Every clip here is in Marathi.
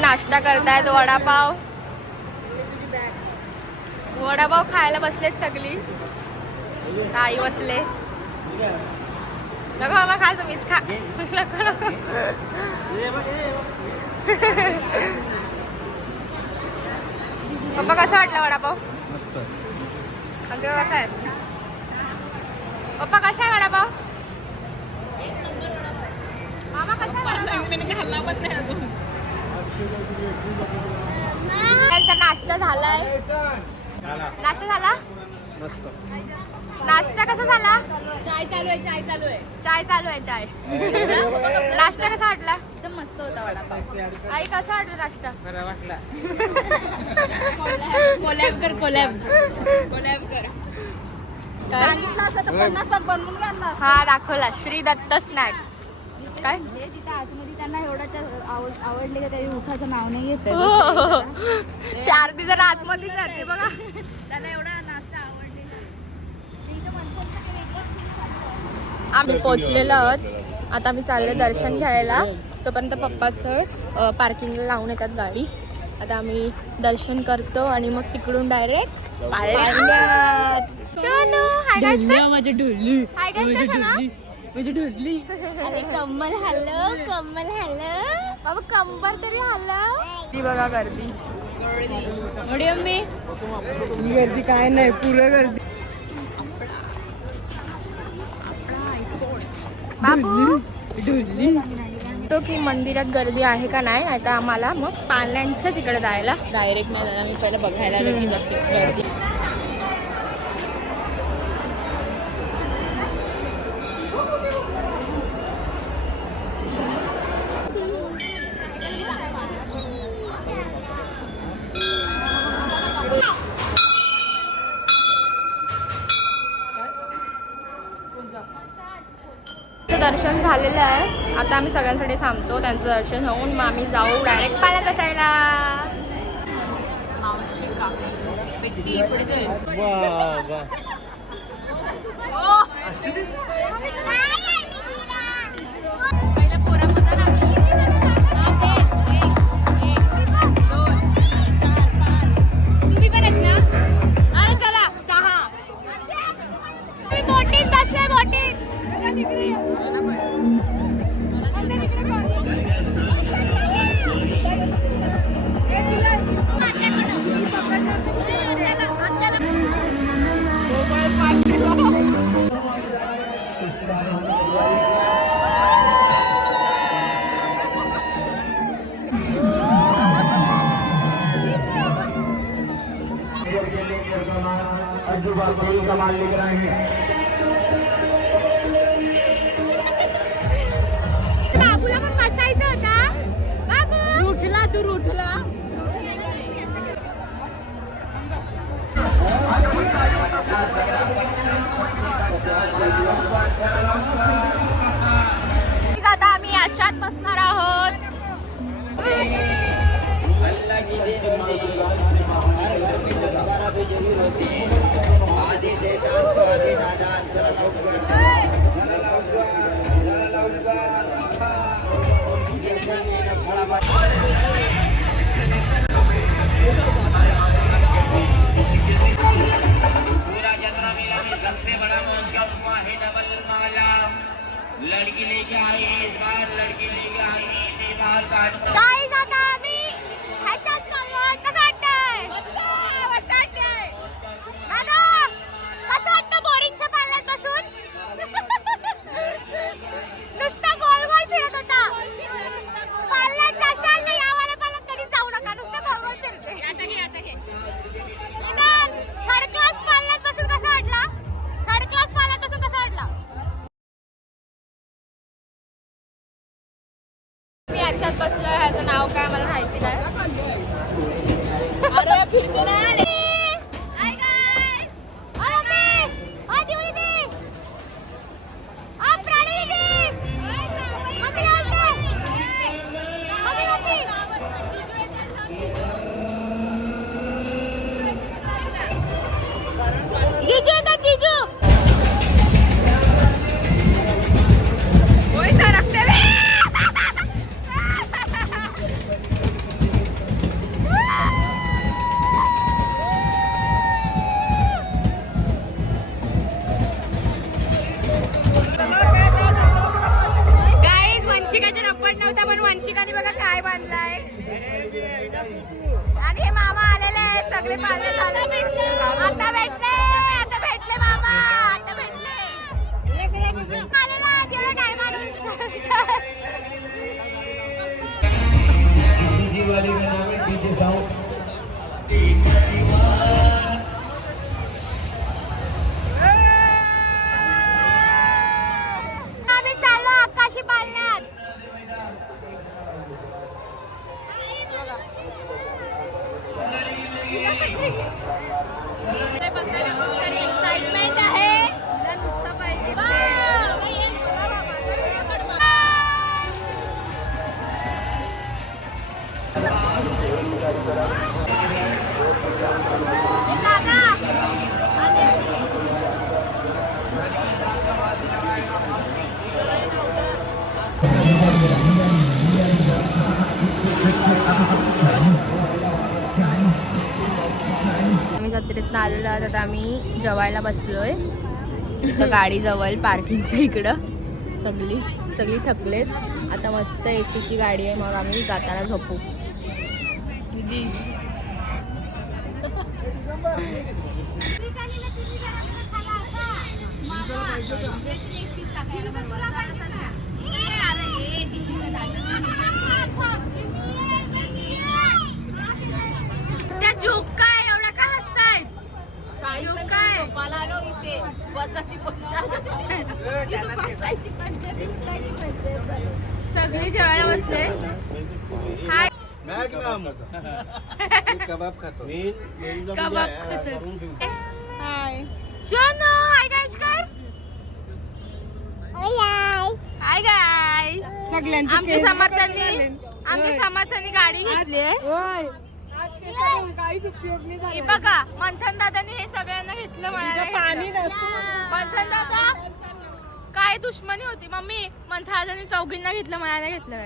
नाश्ता करतायत वडापाव. वडापाव खायला बसलेत सगळी. ताई बसले. नको मामा खा, तुम्हीच खा. नको नको. पप्पा कसा वाटला वडापाव? कसा आहे पप्पा? कसा आहे वडापाव? मामा कसा आहे? त्यांचा नाश्ता झालाय. नाश्ता झाला मस्त. नाश्ता कसा झाला? चाय चालू आहे, चाय चालू आहे, चाय चालू आहे. चाय नाश्ता कसा वाटला? एकदम मस्त होता वडापाव. आई कसा वाटला नाश्ता? बरं वाटला. कोलॅब कर, कोलॅब कोलॅब कर. सांगितलं असं तर 50 बनवून घ्या. हा दाखवला श्री दत्त स्नॅक्स. काय तिथं आतमध्ये त्यांना एवढाच आवडले का त्यावेळी उठाचं नाव नाही घेत. ते अर्धी जण आतमध्ये जाते बघा. त्याला एवढा नाश्ता आवडलेला. आम्ही पोचलेलो आहोत. आता आम्ही चाललो दर्शन घ्यायला. तोपर्यंत पप्पा सर पार्किंगला लावून येतात गाडी. आता आम्ही दर्शन करतो आणि मग तिकडून डायरेक्ट पाळण्यात. Shonu hi guys. माझी ढोली, हाय गाइस शोनू. माझी ढोली. अरे कम्मल हॅलो, कम्मल हॅलो. बाबा कंबर तरी हल्ला. ती बघा गर्दी. मी गर्दी काय नाही, पुरं गर्दी. बाबू ढोली तो की मंदिरात गर्दी आहे का नाही, नाही तर आम्हाला मग पाळण्यांच्या तिकडे जायला. डायरेक्ट नाही जायला. मी पहिलं बघायला गर्दी. दर्शन झालेलं आहे. आता आम्ही सगळ्यांसाठी थांबतो. त्यांचं दर्शन होऊन मग आम्ही जाऊ डायरेक्ट पाण्यात बसायला. मावशी काकू पेटी पुढे पहिला पोरामध्ये तुम्ही पण आहेत ना? अरे चला 6 मी बोटीत बसले. बोटीत कमाल लिख रहे हैं. बाबूला पण बसायचं होता. बाबू उठला, तू उठला. आता आम्ही याच्यात बसणार आहोत. लड़की लेके आई इस बार, लड़की लेके आई बाहर काट. काय जाता आम्ही ह्याच्यात चाललोय. कसं वाटतंय? दादा कसं वाटतं बोरिंगच्या पाण्यात बसून? नुसता गोल गोल फिरत होता. पाण्यात जाशाल ना, यावाल्या पाण्यात कधी जाऊ नका. नुसतं गोल गोल फिरते. थर्ड क्लास पाण्यात बसून कसा वाटला? थर्ड क्लास पाण्यात बसून कसा वाटला? मी याच्यात बसलोय. ह्याचं नाव काय मला माहिती नाही. अरे फिरते ना. Hi guys. हाय मम्मी. हाय दीदी. हाय प्राणी दीदी. मम्मी लावते. मम्मी. जीजू येतात जीजू. होय सरकते. सगळे पाळणे झाले. आता भेटले बाबा, आता भेटले. आम्ही चाललो आकाशी पाळण्यात. एक्साइटमेंट आहे. आम्ही जत्रेतनं आलेलो आहोत. आता आम्ही जेवायला बसलोय इथं गाडीजवळ पार्किंगच्या इकडं. सगळी थकलेत. आता मस्त एसीची गाडी आहे. मग आम्ही जाताना झोपू. त्या जोक काय एवढा का हसताय? जोक काय? सगळी जेवायला बसले. हाय कबाब खातो. कबाब हाय शोनो. हाय गाइस कर. हाय गाय. सगळ्यांचे आमच्या समर्थांनी गाडी घेतली आहे. काहीच उपयोग नाही हे बघा मंथन दादानी हे सगळ्यांना घेतलं म्हणाले. पाणी मंथन दादा काय दुश्मनी होती मम्मी. मंथन दादानी चौघींना घेतलं म्हणायला घेतलं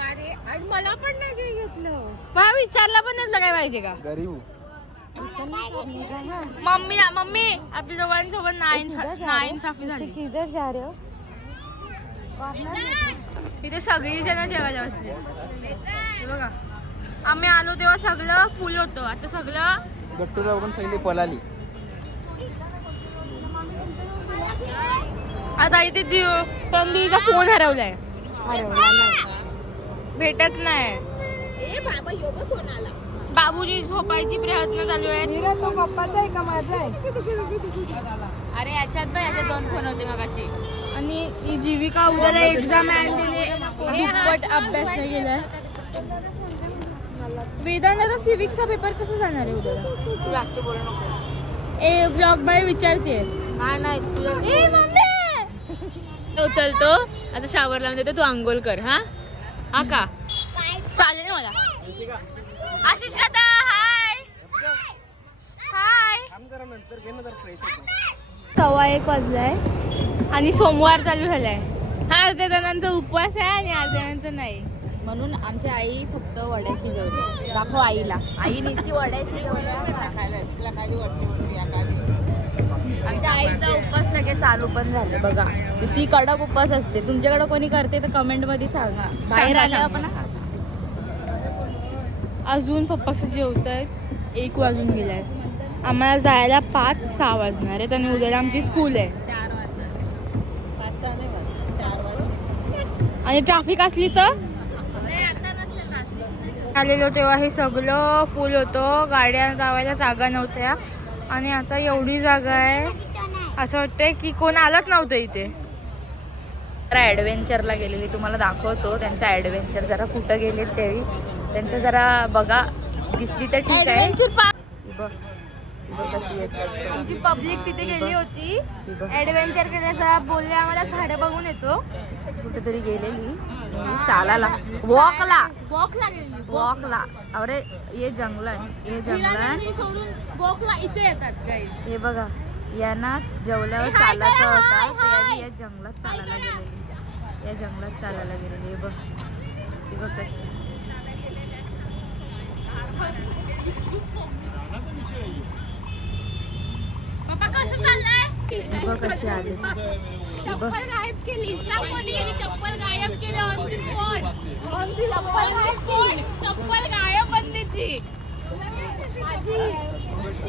आणि मला पण नाही घेतलं. मला विचारलं पण नसलं काय पाहिजे का. गरीब मम्मी आपल्या दोघांसोबत नाइंसाफी झाली. इथे सगळी जण जेवायला बसले. हे बघा आम्ही आलो तेव्हा सगळं फुल होतं. आता सगळं गट्टूला बघून सगळी पळाली. आता इथे पम्मीचा फोन हरवलाय. भेटत नाही. बाबूजी झोपायची प्रयत्न चालू आहेत. तो पप्पाचा आहे का माझा आहे? अरे याच्यात पण याचे 2 फोन होते मगाशी. आणि ही जीविका उद्याला एक्झाम आहे आणि तिने दुप्पट अभ्यास नाही केलाय. वेदांना सिविक्सचा पेपर कसं जाणार आहे उद्याला? जास्त बोलू नको. ए ब्लॉग बाय विचारते. नाही तो चलतो आता शावर लावून देतो. तू आंघोळ कर. हा का चालेल मला. आशिष दादा हाय. 1:15 वाजलाय आणि सोमवार चालू झालाय. हा अर्ध्या जणांचा उपवास आहे आणि अर्ध्या जणांचा नाही. म्हणून आमची आई फक्त वड्या शिजवते. दाखव आईला. आई नुसती वड्या शिजवल्या. आमच्या आईचा उपवास लगेच चालू पण झाले बघा. किती कडक उपवास असते. तुमच्याकडे कोणी करते तर कमेंट मध्ये सांगा. बाहेर आल्यावर पण अजून पप्पाचं जेवत आहेत. 1 वाजून गेलाय. आम्हाला जायला 5-6 वाजणार आहेत आणि उद्याला आमची स्कूल आहे. आणि ट्रॅफिक असली तर आलेलो तेव्हा हे सगळं फुल होतं. गाड्या लावायला जागा नव्हत्या आणि आता एवढी जागा आहे. असं वाटतंय की कोण आलंच नव्हतं इथे. ॲडव्हेंचरला गेलेली तुम्हाला दाखवतो. त्यांचा ॲडव्हेंचर जरा कुठं गेले त्यावेळी त्यांचं जरा बघा. दिसली तर ठीक आहे. आमची पब्लिक तिथे गेली होती ऍडव्हेंचर करायला. बोलले आम्हाला झाडं बघून येतो. कुठेतरी गेलेली चालायला. वॉकला वॉकला अरे ये जंगल सोडून वॉकला इथे येतात गाईज. हे बघा यांना जेवल्यावर चालायचं होता तर या जंगलात चालायला गेलेली. या जंगलात चालायला गेलेली. हे बघ कशी. पप्पा कसं चाललंय? हे बघ कशी आली. चप्पल गायब केली. चप्पल गायब केली ऑन दी स्पॉट. चप्पल गायब बंदीची.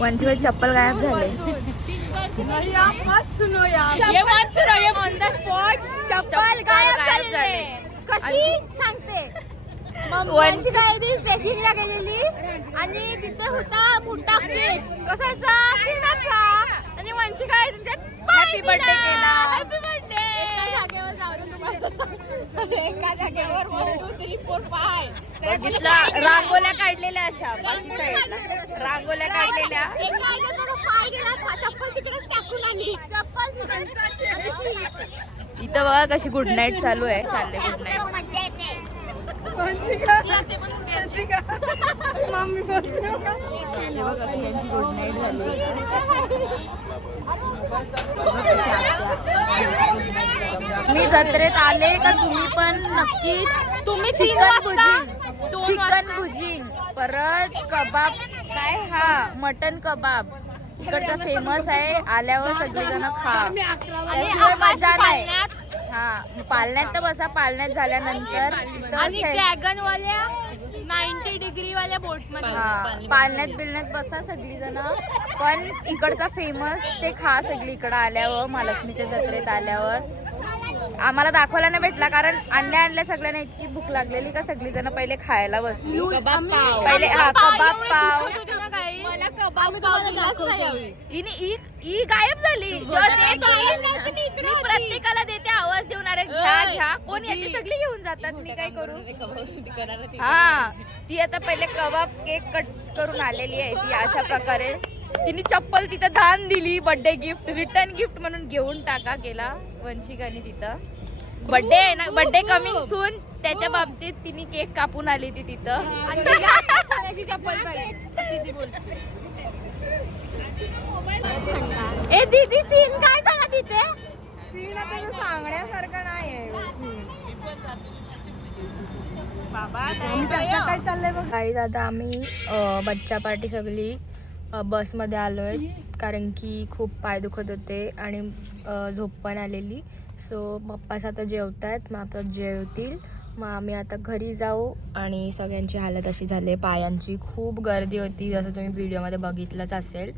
वंशू चप्पल गायब झाले. चप्पल गायब झाले. कशी सांगते वंशी काय ती ट्रेकिंगला गेलेली आणि तिथे होता मोठा केक कसाचा शिणाचा आणि वंशी काय हॅपी बर्थडे केला. Happy birthday. एका जागेवर जाऊन तुम्हाला एका जागेवर 1 2 3 4 5 बघितला रांगोल्या काढलेल्या अशा बाजू साईडला रांगोल्या काढलेल्या. पाय गेला चप्पल तिकडेच टाकून आली. चप्पल इथं बघा कशी गुड नाईट चालू आहे. चालले गुड नाईट. बघा कशी यांची गुड नाईट झाली. मी जत्रेत आले का तुम्ही पण नक्कीच तुम्ही चिकन भुजिंग परत कबाब काय हा मटन कबाब इकडचा फेमस आहे. आल्यावर सगळेजण खा. त्याशिवाय मजा नाही. हा पालण्यात तर बसा. पालण्यात झाल्यानंतर आणि ड्रॅगन वाल्या 90 डिग्री वाल्या बोट मध्ये हा पालण्यात बिलण्यात बसा सगळीजण. पण इकडचा फेमस ते खा सगळी इकडं आल्यावर. महालक्ष्मीच्या जत्रेत आल्यावर आम्हाला दाखवायला नाही भेटला कारण आणल्या सगळ्यांना इतकी भूक लागलेली का सगळीजण पहिले खायला बसली. पहिले हा कबाब पाव. मला कबाब दिलाच नाही. ही गायब झाली. मी प्रत्येकाला देते आवाज देऊन अरे घ्या घ्या. कोण येते सगळी घेऊन जातात. मी काय करू. हा ती आता पहिले कबाब केक कट करून आलेली आहे ती अशा प्रकारे. तिने चप्पल तिथं दान दिली. बर्थडे गिफ्ट रिटर्न गिफ्ट म्हणून घेऊन टाका केला वंशिकाने तिथं. बर्थडे आहे ना बर्थडे कमिंग सून त्याच्या बाबतीत तिने केक कापून आली ती तिथं. ए दीदी सीन काय झाला तिथे. सीन आता सांगण्यासारखं नाही बाबा. काय चाललंय बघ. काही आता आम्ही बच्चा पार्टी सगळी बसमध्ये आलोय कारण की खूप पाय दुखत होते आणि झोप पण आलेली. सो पप्पाच आता जेवतायत. मग आता जेवतील. मग आम्ही आता घरी जाऊ. आणि सगळ्यांची हालत अशी झाली पायांची. खूप गर्दी होती जसं तुम्ही व्हिडिओमध्ये बघितलंच असेल.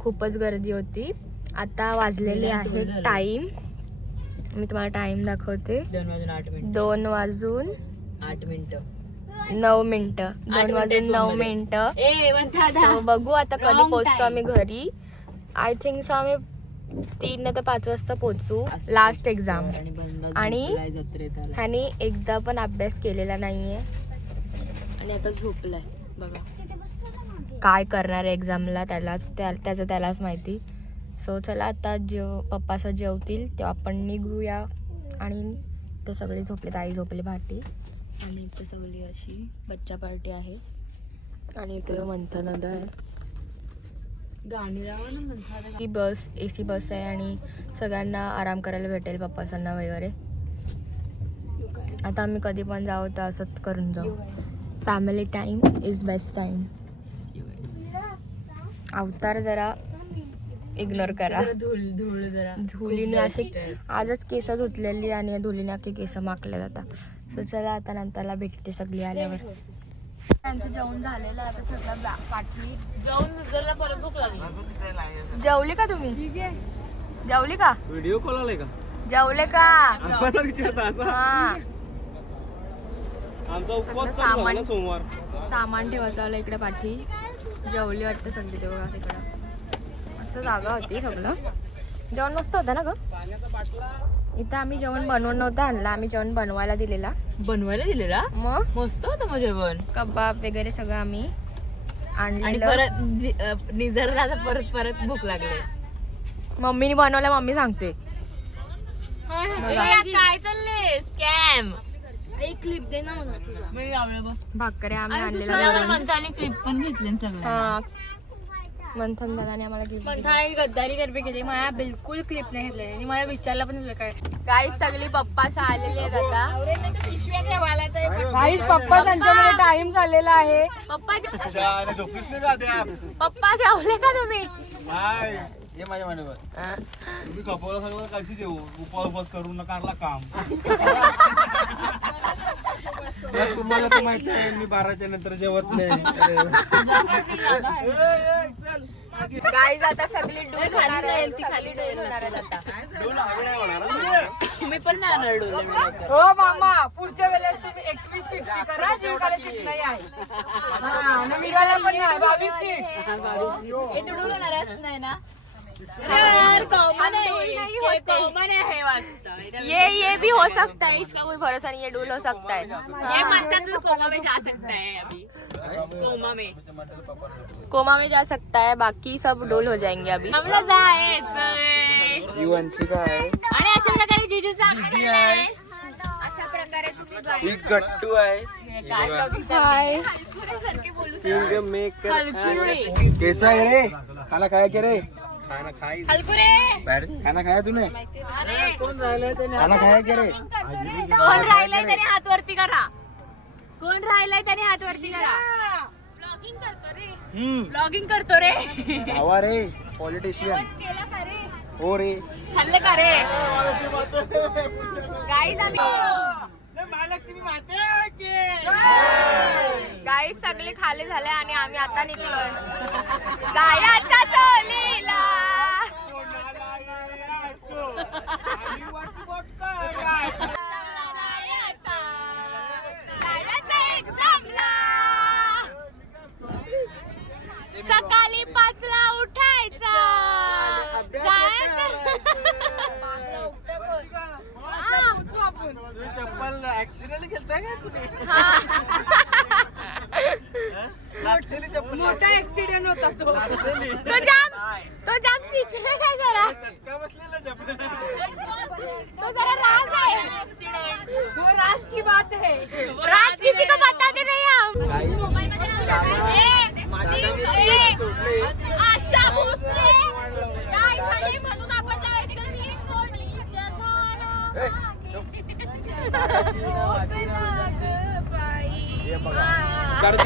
खूपच गर्दी होती. आता वाजलेले आहे टाईम. मी तुम्हाला टाईम दाखवते. 2 वाजून 8 मिनिटं. 2 वाजून 9 मिनिटं. सो बघू आता कधी पोहोचतो आम्ही घरी. आय थिंक सो आम्ही 3 नाही तर 5 वाजता पोहोचू. लास्ट एक्झाम आणि ह्यानी एकदा पण अभ्यास केलेला नाहीये आणि आता झोपलाय. बघा काय करणार आहे एक्झामला त्याचं त्यालाच माहिती. सो चला आता पप्पा असं जेवतील तेव्हा आपण निघूया. आणि ते सगळे झोपले. आई झोपले भाटी. आणि इथं सगळी अशी बच्चा पार्टी आहे. आणि इथं मंथन नदी आहे. गाणी लावा ना मंथन. ही बस AC बस आहे आणि सगळ्यांना आराम करायला भेटेल पप्पासांना वगैरे. आता आम्ही कधी पण जाऊ तर असंच करून जाऊ. Family time is best time. अवतार जरा इग्नोर करा. धुलीने अशी आजच केस धुतलेली आणि धुलीने अख्खे केस माकले जातात. सो चला आता नंतरला भेटते सगळी आल्यावर. त्यांचं जेवण झालेलं आहे. आता सगळं पाठी जेवण परत भूक लागली. जेवली का तुम्ही. जेवली का. व्हिडिओ कॉल आलाय का. जेवले का. आमचा उपवास चालू आहे ना सोमवार. सामान ठेवायचं आलं इकडे पाठी. जेवली वाटतं सगळी ते बघा तिकडं. असं जागा होती सगळं. जेवण मस्त होतं ना ग. इथं आम्ही जेवण बनवून नव्हतं आणलं. आम्ही जेवण बनवायला दिलेला. मग मस्त होतं मग जेवण. कबाब वगैरे सगळं आम्ही आणलेलं. परत निझरला परत भूक लागली. मम्मीने बनवलं. मम्मी सांगते काय चाललंय स्कॅम. एक क्लिप दे ना मला. भाकरे आम्ही आणलेला. क्लिप पण घेतले सगळं. हा मंथन दादाने आम्हाला गिफ्ट गद्दारी गरबी केली. मला बिलकुल क्लिप नाही घेतली आणि मला विचारलं पण काय काय सगळी पप्पा आलेले आहेत आता. पप्पा त्यांच्यामध्ये टाइम झालेला आहे. पप्पा जेवले का तुम्ही. हे माझ्या मांडीवर तुम्ही खपवला सगळं कशी देऊ उपवास करून कारला काम तुम्हाला तर माहिती आहे मी 12च्या नंतर जेवत नाही गाईज आता सगळी डूल होणार आहे, सगळी डूल होणार आहेत आता. मी पण नाही आणणार डूल. हो मामा पुढच्या वेळेस तुम्ही 21 शीटची करा जीवकाला शीट नाही आहे हा नवीला पण नाही 22 शीट हे डूल होणार आहेच नाही ना. यार कॉमन है, ये कॉमन है वास्ता. ये भी हो सकता है, इसका कोई भरोसा नहीं है. डूल हो सकता है. ये म्हणतात तो कोमा में जा सकता है अभी. कोमा में जा सकता है, बाकी सब डोल हो जाएंगे अभी. आम्हाला जायचंय. जीवनशिका आहे आणि अशा प्रकारे जिजूचा अशा प्रकारे तुम्ही जायचं. ही गट्टू आहे काय किंग मेकर कैसा है रे खाना खाया क्या रे खाना खाई हलकुरे खाना खाया तूने खाना खाया क्या रे कोण राहिलंय त्याने हात वरती करा. कोण राहिलंय त्याने हात वरती करा. ब्लॉगिंग करतो रे, ब्लॉगिंग करतो रे. हवा रे पॉलिटिशियन केलं का रे, हो रे खाल्लं का रे. गाईज गाईज सगळे खाली झाले आणि आम्ही आता निघलोय जायचा चोलीला. सकाळी 5ला उठायचं चप्पल ऍक्सिडेंट केलता का तुम्ही मोठा ऍक्सिडेंट होता तो तो जाम शिकले काय जरा. तो जरा राज आहे. वो राज की बात है राज किसी को बताते नहीं हम. आशा भोसले काय झाले म्हणून आपण जायचं निंबोणीच्या झाडावर. गर्दी